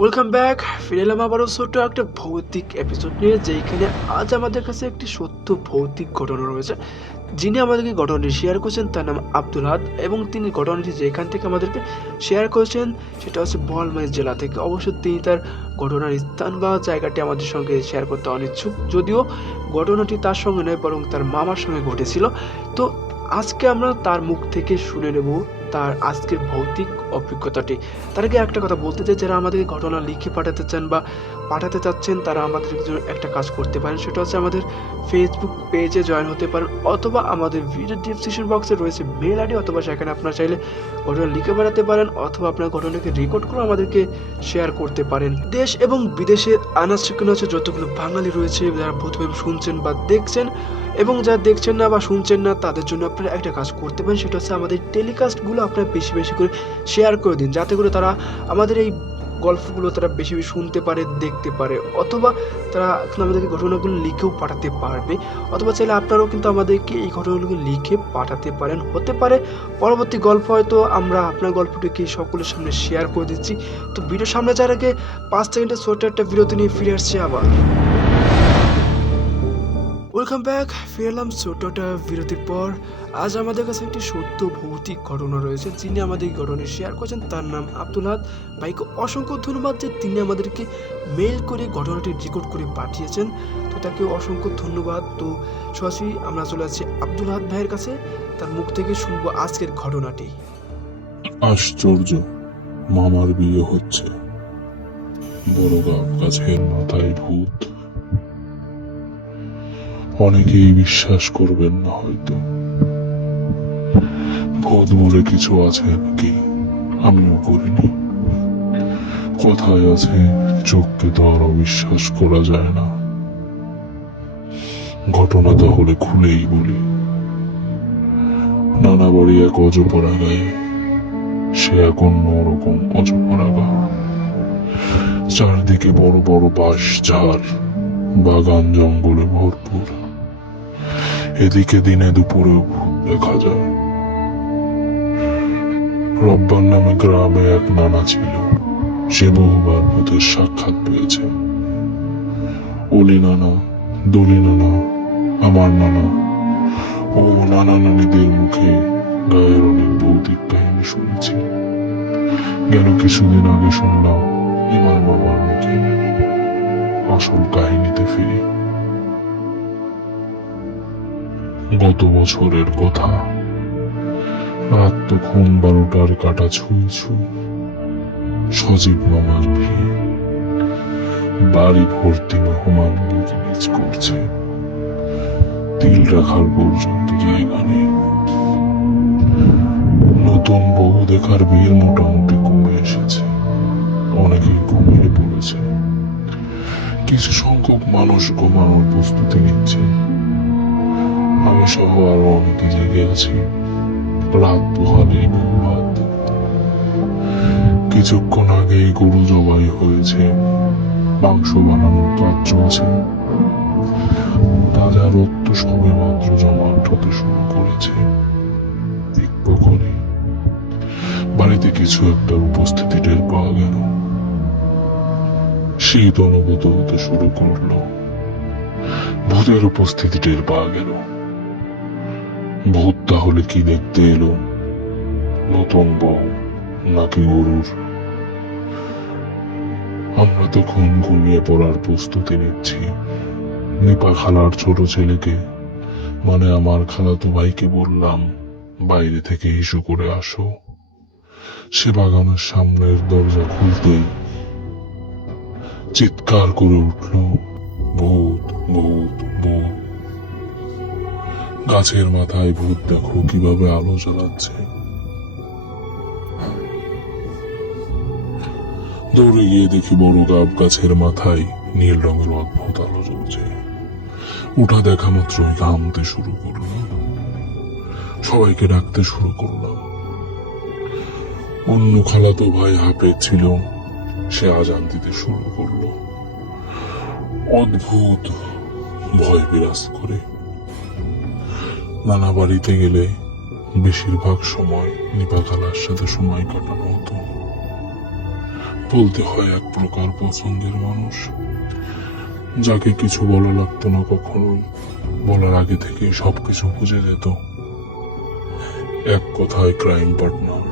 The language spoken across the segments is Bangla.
ওয়েলকাম ব্যাক ফিরে এলাম আবারও ছোট্ট একটা ভৌতিক এপিসোড নিয়ে যেখানে আজ আমাদের কাছে একটি সত্য ভৌতিক ঘটনা রয়েছে, যিনি আমাদেরকে ঘটনাটি শেয়ার করেছেন, তার নাম আব্দুল হাদ, এবং তিনি ঘটনাটি যেখান থেকে আমাদেরকে শেয়ার করেছেন, সেটা হচ্ছে বলমাইজ জেলা থেকে। অবশ্য তিনি তার ঘটনার স্থান বা জায়গাটি আমাদের সঙ্গে শেয়ার করতে অনিচ্ছুক, যদিও ঘটনাটি তার সঙ্গে নয়, বরং তার মামার সঙ্গে ঘটেছিল। তো আজকে আমরা তার মুখ থেকে শুনে নেব তার আজকের ভৌতিক অভিজ্ঞতাটি। তার আগে একটা কথা বলতে চাই, যারা আমাদেরকে ঘটনা লিখে পাঠাতে চান বা পাঠাতে চাচ্ছেন, তারা আমাদের জন্য একটা কাজ করতে পারেন। সেটা হচ্ছে আমাদের ফেসবুক পেজে জয়েন হতে পারেন অথবা আমাদের ভিডিও ডিসক্রিপশন বক্সে রয়েছে মেল আইডি অথবা সেখানে আপনারা চাইলে ঘটনা লিখে পাঠাতে পারেন অথবা আপনার ঘটনাকে রেকর্ড করে আমাদেরকে শেয়ার করতে পারেন। দেশ এবং বিদেশে আনাজ শিক্ষণ আছে যতগুলো বাঙালি রয়েছে, যারা প্রথমে শুনছেন বা দেখছেন এবং যারা দেখছেন না বা শুনছেন না, তাদের জন্য আপনারা একটা কাজ করতে পারেন, সেটা হচ্ছে আমাদের টেলিকাস্টগুলো আপনারা বেশি বেশি করে শেয়ার করে দিন। যাতে করে তারা আমাদের এই গল্পগুলো তারা বেশি বেশি শুনতে পারে, দেখতে পারে। অথবা তারা আমাদেরকে ঘটনাগুলো লিখেও পাঠাতে পারবে। অথবা চাইলে আপনারাও কিন্তু আমাদেরকে এই ঘটনাগুলোকে লিখে পাঠাতে পারেন। হতে পারে, পরবর্তী গল্প হয়তো আমরা আপনার গল্পটিকে সকলের সামনে শেয়ার করে দিচ্ছি। তো ভিডিও সামনে যাওয়ার আগে পাঁচ সেকেন্ডের ছোট্ট একটা বিরতি নিয়ে ফিরে আসছে আবার। ওয়েলকাম ব্যাক ফিরলাম ছোট্টটা বিরতির পর। আজ আমাদের কাছে একটি সত্য ভৌতিক ঘটনা রয়েছে, যিনি আমাদের ঘটনা শেয়ার করেছেন। তার নাম আব্দুল হাত ভাইকে অসংখ্য ধন্যবাদ যে তিনি আমাদেরকে মেল করে ঘটনাটি রেকর্ড করে পাঠিয়েছেন। তো তাকে অসংখ্য ধন্যবাদ। তো সরাসরি আমরা চলে যাচ্ছি আব্দুল হাত ভাইয়ের কাছে। তার মুখ থেকে শুনব আজকের ঘটনাটি। আশ্চর্য, মামার বিয়ে হচ্ছে। বড় গাছের মাথায় ভূত। অনেকেই বিশ্বাস করবেন না হয়তো। ভূত বলে কিছু আছে নাকি? আমিও করিনি। কথায় আছে? চোখকে তো আর অবিশ্বাস করা যায় না। ঘটনা তাহলে খুলেই বলি। নানা বাড়ি এক অজপরা গায়ে। সে এক অন্যরকম অজপরাগা চারদিকে বড় বড় বাঁশ ঝাড় বাগান জঙ্গলে ভরপুর। এদিকে দিনে দুপুরেও দেখা যায়। রব্বার নামে গ্রামে এক নানা ছিল। সে বহুবার ভূতের সাক্ষাৎ পেয়েছে। অলি নানা, দলি নানা, আমার নানা ও নানা নানিদের মুখে গায়ের অনেক ভৌতিক কাহিনী শুনেছি। গেল কিছুদিন আগে শুনলাম ইমার বাবার মুখে আসল কাহিনীতে ফিরি। গত বছরের কথা। রাত তখন বারোটার কাটা ছুঁই ছুঁই সজীব মামার বিয়ে। বাড়ি ভর্তি মেহমান নিজ করছে। তিল রাখার পর্যন্ত জায়গা নেই। নতুন বউ দেখার বিয়ে মোটামুটি কমে এসেছে। অনেকেই ঘুমিয়ে পড়েছে। কিছু সংখ্যক মানুষ ঘুমানোর প্রস্তুতি নিচ্ছে। সহ আরও অনেকে জেগে আছি রাত পোহালে ভাত কিছুক্ষণ আগেই গরু জবাই হয়েছে। মাংস বানানোর কাজ চলছে। তাজা রক্ত সবে মাত্র জমাট হতে শুরু করেছে। করে বাড়িতে কিছু একটা উপস্থিতি টের পাওয়া গেল। শীত অনুভূত হতে শুরু করল। ভূতের উপস্থিতি টের পাওয়া গেল। ভূত তাহলে কি দেখতে এলো? নতুন বউ, নাকি গরুর? আমরা তখন ঘুমিয়ে পড়ার প্রস্তুতি নিচ্ছি। নিপা খালার ছোট ছেলেকে মানে আমার খালাতো ভাইকে বললাম, বাইরে থেকে ইস্যু করে আসো। সে বাগানের সামনের দরজা খুলতেই চিৎকার করে উঠল, ভূত ভূত ভূত গাছের মাথায় ভূত দেখো কীভাবে আলো জ্বালাচ্ছে। দৌড়ে গিয়ে দেখি বড় গাব গাছের মাথায় নীল রঙের অদ্ভুত আলো জ্বলছে। উঠা দেখা মাত্রই ঘামতে শুরু করলাম। সবাইকে ডাকতে শুরু করলাম। অন্য খালাতো ভাই হাফে ছিল, সে আজান দিতে শুরু করল। অদ্ভুত ভয় বিরাজ করে। নানা বাড়িতে গেলে বেশিরভাগ সময় নিপা খালার সাথে সময় কাটানো হতো। বলতে হয় এক প্রকার পছন্দের মানুষ। যাকে কিছু বলা লাগতো না কখনোই বলার আগে থেকে সবকিছু বুঝে যেত। এক কথায় ক্রাইম পার্টনার,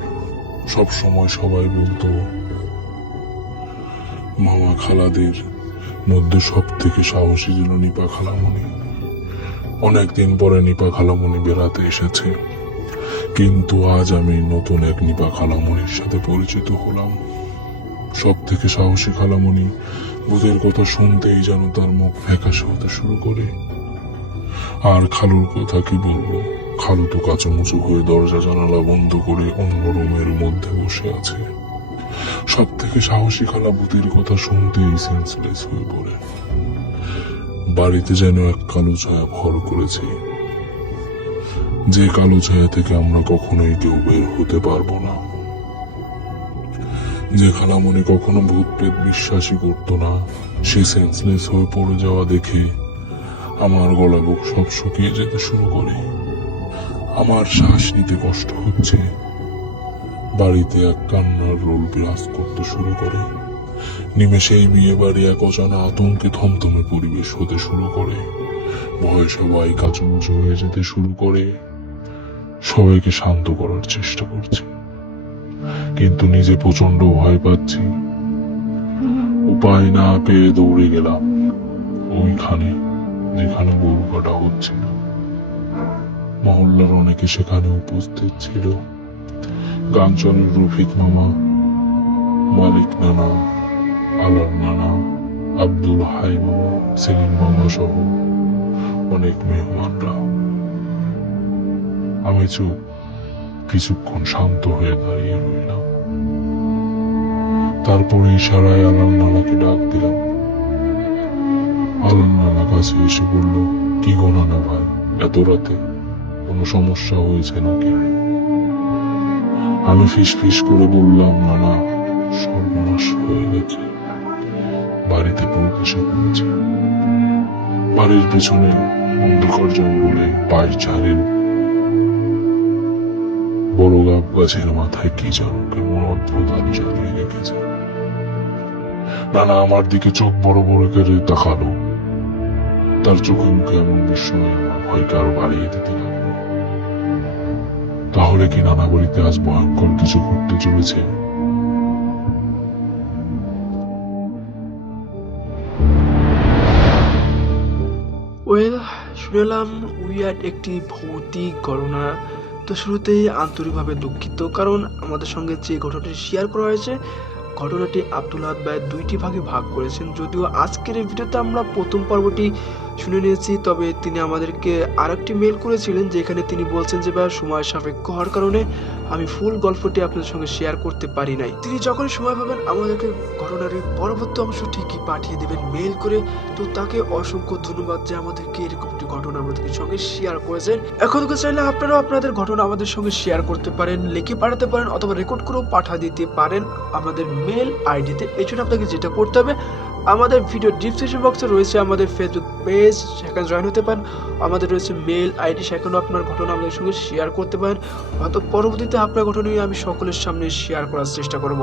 সব সময় সবাই বলতো, মামা খালাদের মধ্যে সব থেকে সাহসী ছিল নিপা খালামণি। অনেকদিন পরে নিপা খালামণি বেড়াতে এসেছে। কিন্তু আজ আমি নতুন এক নিপা খালামণির সাথে পরিচিত হলাম। সব থেকে সাহসী খালামণি ভূতের কথা শুনতেই যেন তার মুখ ফ্যাকাশে হতে শুরু করে। আর খালুর কথা কি বলব? খালু তো কাচুমুচু হয়ে দরজা জানালা বন্ধ করে অন্য রুমের মধ্যে বসে আছে। সব থেকে সাহসী খালা ভূতের কথা শুনতেই সেন্সলেস হয়ে পড়ে। বাড়িতে যেন এক কালো ছায়া ভর করেছে। যে কালো ছায়া থেকে আমরা কখনোই কেউ বের হতে পারব না। যে খালামণি কখনো ভূত প্রেত বিশ্বাসই করতো না, সে সেন্সলেস হয়ে পড়ে যাওয়া দেখে আমার গলা বুক সব শুকিয়ে যেতে শুরু করে। আমার শ্বাস নিতে কষ্ট হচ্ছে। বাড়িতে এক কান্নার রোল বিরাজ করতে শুরু করে। নিমেষেই বিয়ে বাড়ি এক অজানা আতঙ্কে থমথমে পরিবেশ হতে শুরু করে। ভয়ে সবাই কাচুমুচু হয়ে যেতে শুরু করে। সবাইকে শান্ত করার চেষ্টা করছি। কিন্তু নিজে প্রচণ্ড ভয় পাচ্ছি। উপায় না পেয়ে দৌড়ে গেলাম। ওইখানে, যেখানে গরু কাটা হচ্ছিল। মহল্লার অনেকে সেখানে উপস্থিত ছিল। গাঞ্চলের রফিক মামা, মালিক নানা আলার নানা আব্দুল হাই মামা, সেলিম মামা সহ অনেক মেহমানরা। আমি চুপ, কিছুক্ষণ শান্ত হয়ে দাঁড়িয়ে রইলাম। তারপরে ইশারায় আলাল নানাকে ডাক দিলাম। আলাল নানা কাছে এসে বলল, কি গো নানা ভাই, এত রাতে কোনো সমস্যা হয়েছে নাকি? আমি ফিস ফিস করে বললাম, নানা, সর্বনাশ হয়ে গেছে। বাড়িতে ভূত এসে বাড়ির পেছনে অন্ধকার জঙ্গলে পাশ ঝাড়ের বড় গাব গাছের মাথায় কি যেন কেমন অদ্ভুত আলো জ্বালিয়ে রেখেছে নানা আমার দিকে চোখ বড় বড় করে তাকালো। তার চোখে মুখে এমন বিস্ময় আমার ভয়কে আরও বাড়িয়ে দিতে লাগল। তাহলে কি নানা বাড়িতে আজ ভয়ঙ্কর কিছু ঘটতে চলেছে? শুনলাম উইয়ার্ড একটি ভৌতিক ঘটনা। তো শুরুতেই আন্তরিকভাবে দুঃখিত, কারণ আমাদের সঙ্গে যে ঘটনাটি শেয়ার করা হয়েছে, ঘটনাটি আব্দুল হাত ভাই দুইটি ভাগে ভাগ করেছেন। যদিও আজকের এই ভিডিওতে আমরা প্রথম পর্বটি শুনে নিয়েছি, তবে তিনি আমাদেরকে আরেকটি মেল করেছিলেন যেখানে তিনি বলছেন যে ভাই সময় সাপেক্ষ হওয়ার কারণে আমি ফুল গল্পটি আপনাদের সঙ্গে শেয়ার করতে পারি নাই। তিনি যখন সময় পাবেন, আমাদেরকে ঘটনার পরবর্তী অংশ ঠিকই পাঠিয়ে দেবেন মেল করে। তো তাকে অসংখ্য ধন্যবাদ যে, আমাদেরকে এরকম একটি ঘটনা আমাদের সঙ্গে শেয়ার করেছেন। এখন চাইলে আপনারাও আপনাদের ঘটনা আমাদের সঙ্গে শেয়ার করতে পারেন, লিখে পাঠাতে পারেন, অথবা রেকর্ড করেও পাঠা দিতে পারেন আমাদের মেল আইডিতে এই জন্য আপনাকে যেটা করতে হবে আমাদের ভিডিও ডিসক্রিপশন বক্সে রয়েছে আমাদের ফেসবুক পেজ সেখানে জয়েন হতে পারেন। আমাদের রয়েছে মেল আইডি সেখানেও আপনার ঘটনা আমাদের সঙ্গে শেয়ার করতে পারেন। হয়তো পরবর্তীতে আপনার ঘটনা নিয়ে আমি সকলের সামনে শেয়ার করার চেষ্টা করব।